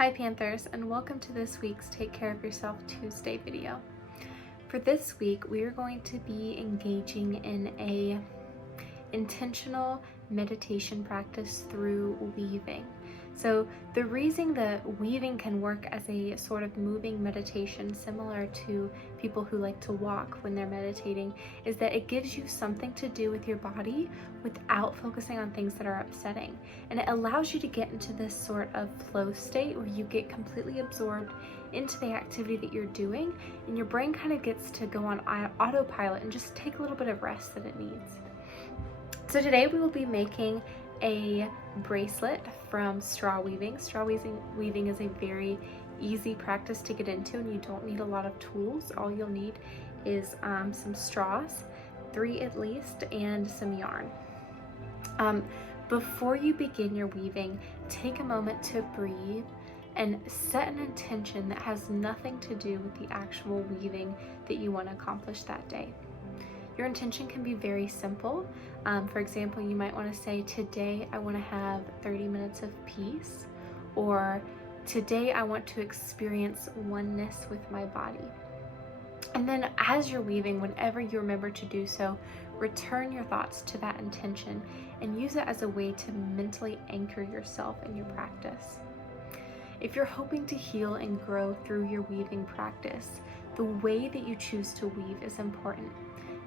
Hi Panthers, and welcome to this week's Take Care of Yourself Tuesday video. For this week, we are going to be engaging in a intentional meditation practice through weaving. So the reason that weaving can work as a sort of moving meditation, similar to people who like to walk when they're meditating, is that it gives you something to do with your body without focusing on things that are upsetting. And it allows you to get into this sort of flow state where you get completely absorbed into the activity that you're doing, and your brain kind of gets to go on autopilot and just take a little bit of rest that it needs. So today we will be making a bracelet from straw weaving. Straw weaving is a very easy practice to get into, and you don't need a lot of tools. All you'll need is some straws, 3 at least, and some yarn. Before you begin your weaving, take a moment to breathe and set an intention that has nothing to do with the actual weaving that you want to accomplish that day. Your intention can be very simple. For example, you might want to say, today I want to have 30 minutes of peace, or today I want to experience oneness with my body. And then as you're weaving, whenever you remember to do so, return your thoughts to that intention and use it as a way to mentally anchor yourself in your practice. If you're hoping to heal and grow through your weaving practice, the way that you choose to weave is important.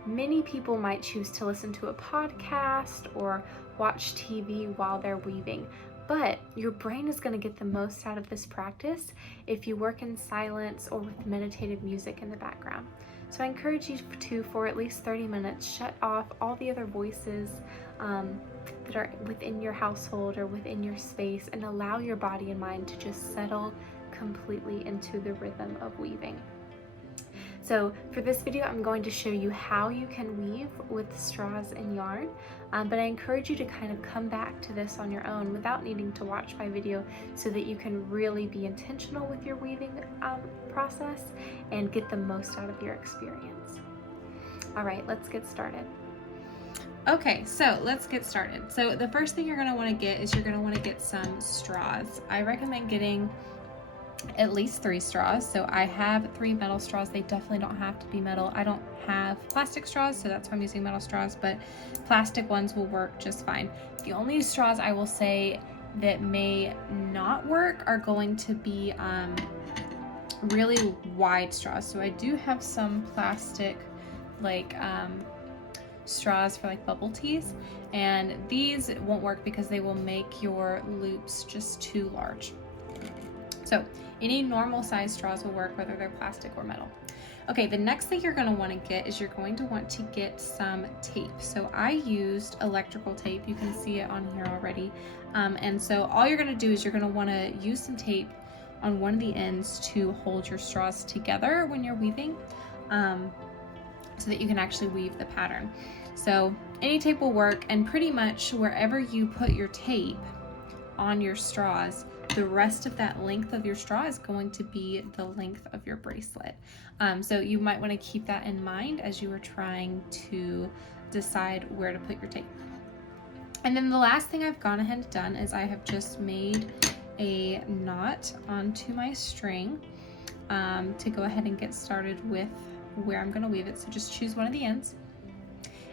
Many people might choose to listen to a podcast or watch TV while they're weaving, but your brain is going to get the most out of this practice if you work in silence or with meditative music in the background. So I encourage you to, for at least 30 minutes, shut off all the other voices that are within your household or within your space, and allow your body and mind to just settle completely into the rhythm of weaving. So for this video, I'm going to show you how you can weave with straws and yarn, but I encourage you to kind of come back to this on your own without needing to watch my video, so that you can really be intentional with your weaving process and get the most out of your experience. All right, let's get started. Okay, so let's get started. So the first thing you're going to want to get is you're going to want to get some straws. I recommend getting at least 3 straws. So I have 3 metal straws. They definitely don't have to be metal. I don't have plastic straws, so that's why I'm using metal straws, but plastic ones will work just fine. The only straws I will say that may not work are going to be really wide straws. So I do have some plastic straws for like bubble teas, and these won't work because they will make your loops just too large. So any normal size straws will work, whether they're plastic or metal. Okay, the next thing you're going to want to get is you're going to want to get some tape. So I used electrical tape. You can see it on here already. And so all you're going to do is you're going to want to use some tape on one of the ends to hold your straws together when you're weaving, so that you can actually weave the pattern. So any tape will work, and pretty much wherever you put your tape on your straws, the rest of that length of your straw is going to be the length of your bracelet. So you might want to keep that in mind as you are trying to decide where to put your tape. And then the last thing I've gone ahead and done is I have just made a knot onto my string to go ahead and get started with where I'm going to weave it. So just choose one of the ends,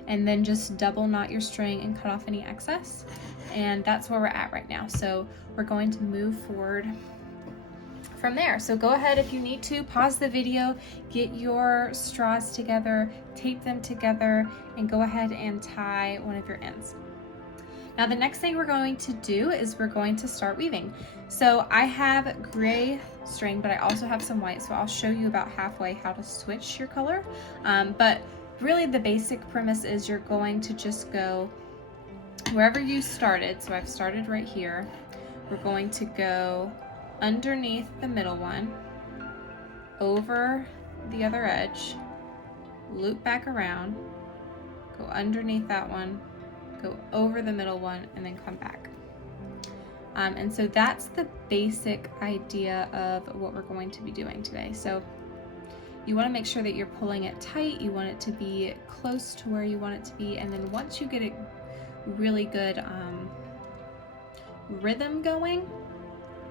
and then just double knot your string and cut off any excess. And that's where we're at right now. So we're going to move forward from there. So go ahead, if you need to, pause the video, get your straws together, tape them together, and go ahead and tie one of your ends. Now the next thing we're going to do is we're going to start weaving. So I have gray string, but I also have some white, so I'll show you about halfway how to switch your color. But really the basic premise is you're going to just go wherever you started. So I've started right here. We're going to go underneath the middle one, over the other edge, loop back around, go underneath that one, go over the middle one, and then come back. And so that's the basic idea of what we're going to be doing today. So you want to make sure that you're pulling it tight. You want it to be close to where you want it to be, and then once you get it really good rhythm going,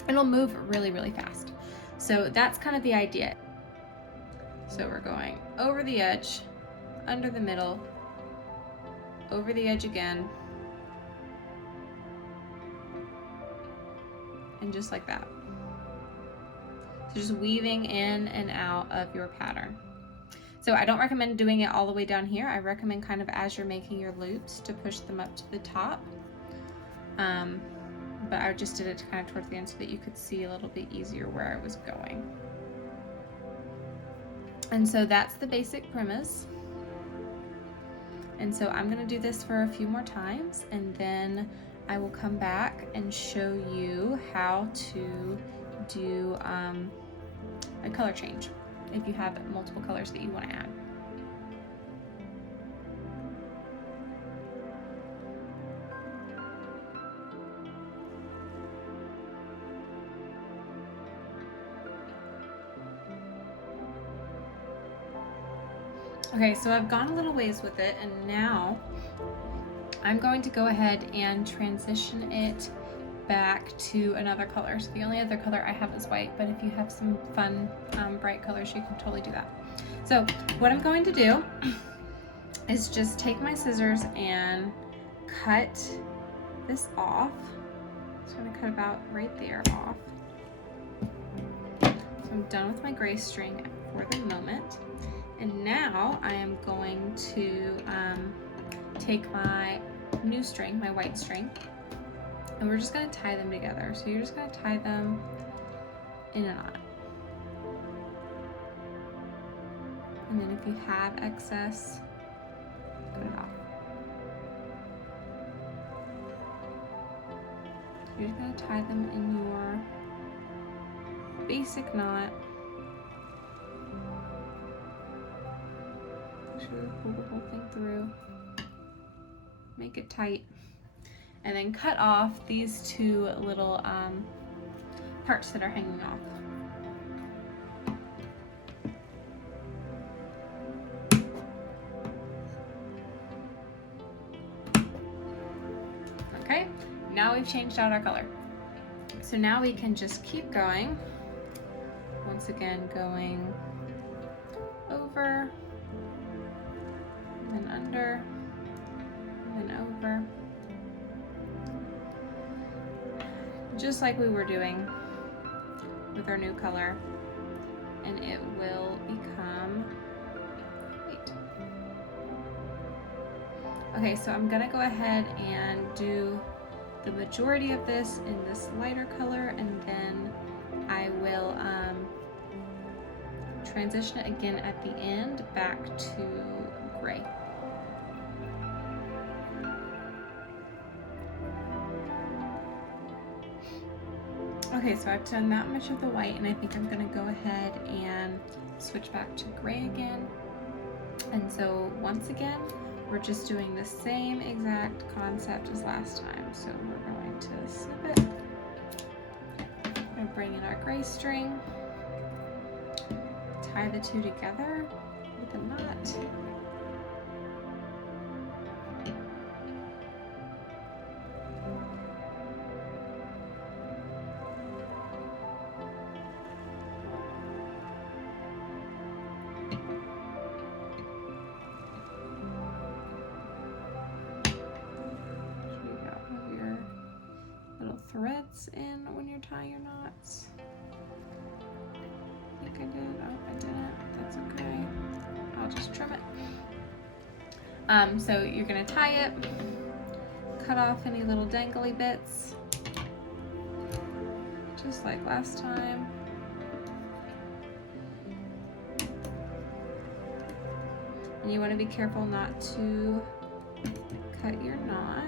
It'll move really, really fast. So that's kind of the idea. So we're going over the edge, under the middle, over the edge again, and just like that. So just weaving in and out of your pattern. So I don't recommend doing it all the way down here. I recommend kind of as you're making your loops to push them up to the top. But I just did it kind of towards the end so that you could see a little bit easier where I was going. And so that's the basic premise. And so I'm going to do this for a few more times, and then I will come back and show you how to do a color change if you have multiple colors that you want to add. Okay, so I've gone a little ways with it, and now I'm going to go ahead and transition it back to another color. So the only other color I have is white, but if you have some fun bright colors, you can totally do that. So what I'm going to do is just take my scissors and cut this off. So I'm gonna cut about right there off. So I'm done with my gray string for the moment. And now I am going to take my new string, my white string, and we're just going to tie them together. So you're just going to tie them in a knot. And then if you have excess, cut it off. You're just going to tie them in your basic knot. Make sure you pull the whole thing through. Make it tight. And then cut off these two little parts that are hanging off. Okay, now we've changed out our color. So now we can just keep going. Once again, going over, and then under, and then over. Just like we were doing with our new color, and it will become white. Okay, so I'm gonna go ahead and do the majority of this in this lighter color, and then I will transition it again at the end back to gray. Okay, so I've done that much of the white, and I think I'm gonna go ahead and switch back to gray again. And so once again, we're just doing the same exact concept as last time. So we're going to snip it. We're gonna bring in our gray string, tie the two together with a knot. Threads in when you're tying your knots. I think I did. Oh, I didn't. That's okay. I'll just trim it. So you're gonna tie it, cut off any little dangly bits, just like last time. And you want to be careful not to cut your knot.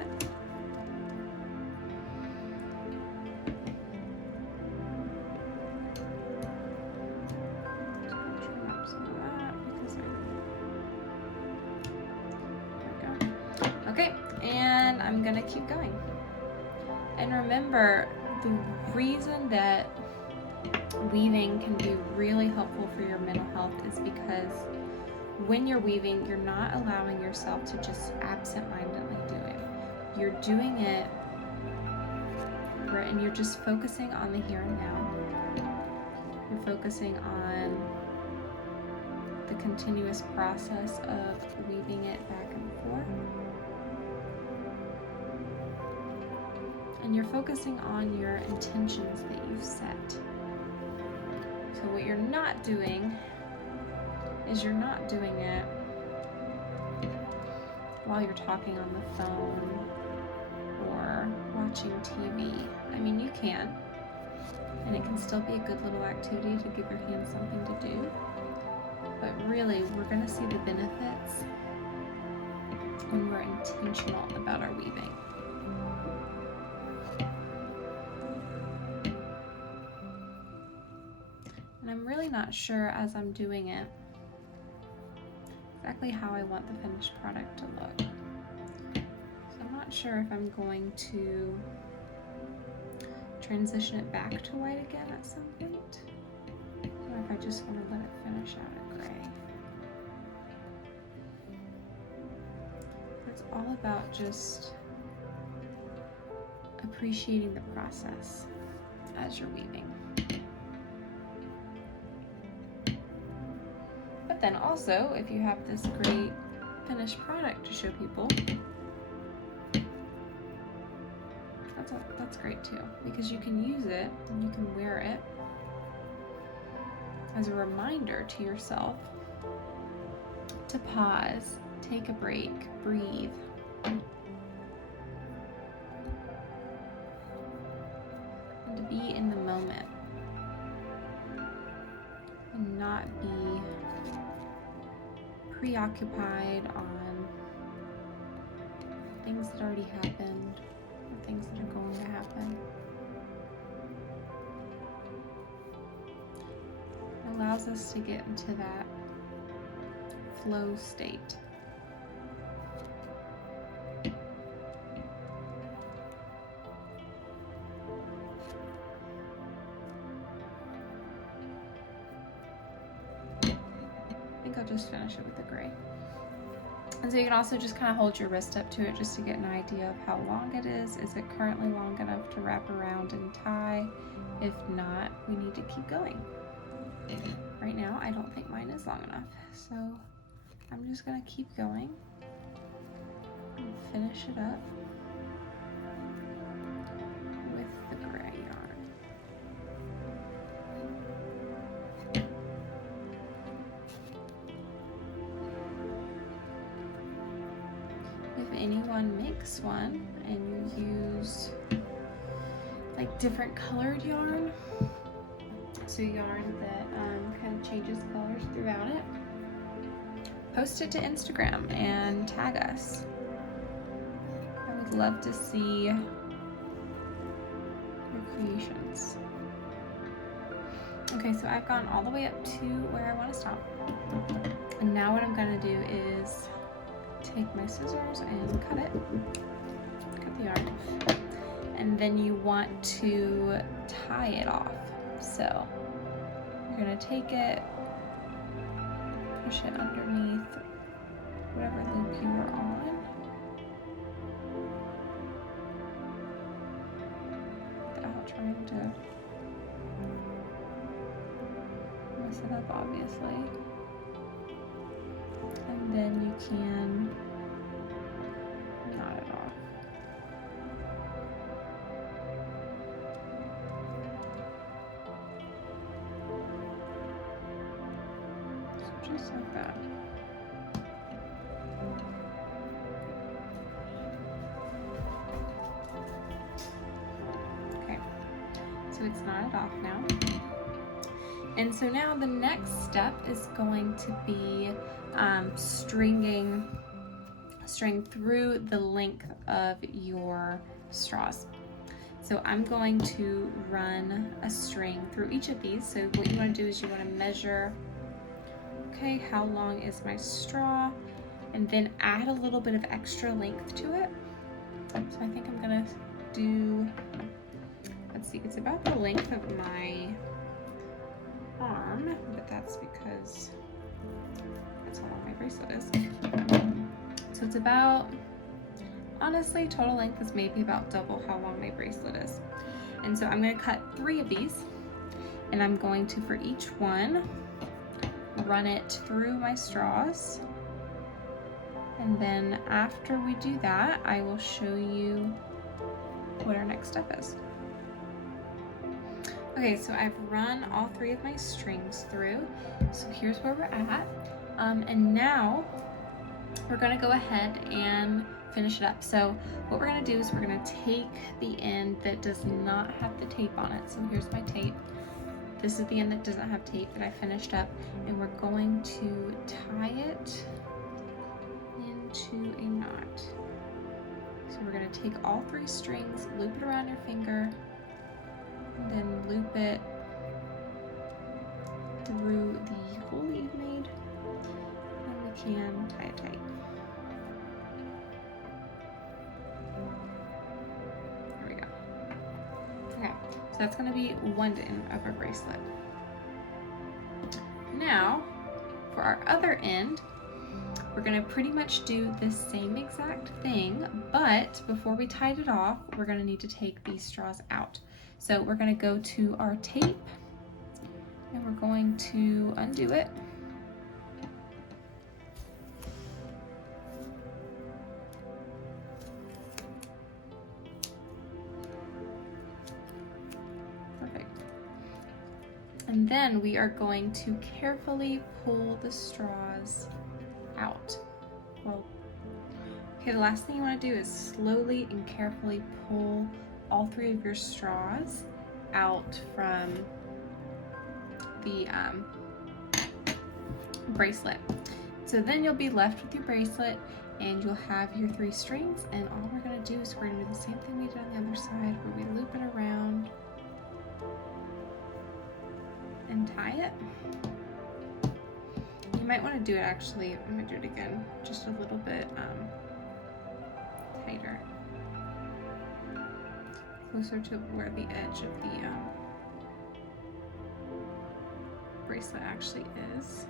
Okay, and I'm gonna keep going. And remember, the reason that weaving can be really helpful for your mental health is because when you're weaving, you're not allowing yourself to just absent-mindedly do it. You're doing it over it, and you're just focusing on the here and now. You're focusing on the continuous process of weaving it back and forth. And you're focusing on your intentions that you've set. So what you're not doing is you're not doing it while you're talking on the phone or watching TV. I mean, you can, and it can still be a good little activity to give your hands something to do. But really, we're going to see the benefits when we're intentional about our weaving. And I'm really not sure as I'm doing it exactly how I want the finished product to look. So I'm not sure if I'm going to transition it back to white again at some point, or if I just want to let it finish out at gray. It's all about just appreciating the process as you're weaving. But then also, if you have this great finished product to show people, that's great too, because you can use it and you can wear it as a reminder to yourself to pause, take a break, breathe. And to be in the moment and not be preoccupied on things that already happened or things that are going to happen. It allows us to get into that flow state. I'll just finish it with the gray. And so you can also just kind of hold your wrist up to it just to get an idea of how long it is. Is it currently long enough to wrap around and tie? If not, we need to keep going. Right now, I don't think mine is long enough. So I'm just gonna keep going and finish it up with the gray yarn. If anyone makes one and you use like different colored yarn, so yarn that kind of changes colors throughout it, post it to Instagram and tag us. I would love to see your creations. Okay, so I've gone all the way up to where I want to stop. And now what I'm going to do is take my scissors and cut the yarn. And then you want to tie it off. So you're going to take it, push it underneath whatever loop you were on. Without trying to mess it up, obviously. And then you can knot it off. So just like that. Okay, so it's knotted off now. And so now the next step is going to be string through the length of your straws. So I'm going to run a string through each of these. So what you want to do is you want to measure, okay, how long is my straw, and then add a little bit of extra length to it. So I think I'm gonna do, let's see, it's about the length of my arm, but that's because that's how long my bracelet is. So it's about, honestly, total length is maybe about double how long my bracelet is. And so I'm going to cut 3 of these, and I'm going to, for each one, run it through my straws. And then after we do that, I will show you what our next step is. Okay, so I've run all 3 of my strings through. So here's where we're at. And now we're gonna go ahead and finish it up. So what we're gonna do is we're gonna take the end that does not have the tape on it. So here's my tape. This is the end that doesn't have tape that I finished up, and we're going to tie it into a knot. So we're going to take all 3 strings, loop it around your finger, and then loop it through the hole that you've made, and we can tie it tight. There we go. Okay, so that's going to be one end of our bracelet. Now, for our other end, we're going to pretty much do the same exact thing, but before we tied it off, we're going to need to take these straws out. So we're going to go to our tape, and we're going to undo it. Perfect. And then we are going to carefully pull the straws out. Well, okay, the last thing you want to do is slowly and carefully pull all 3 of your straws out from the bracelet. So then you'll be left with your bracelet, and you'll have your 3 strings, and all we're going to do is we're going to do the same thing we did on the other side, where we loop it around and tie it. You might want to do it actually, I'm going to do it again, just a little bit tighter. Closer to where the edge of the bracelet actually is.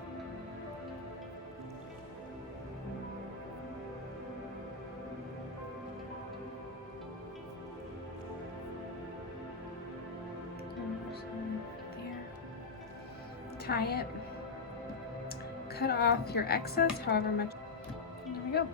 There. Tie it. Cut off your excess, however much. There we go.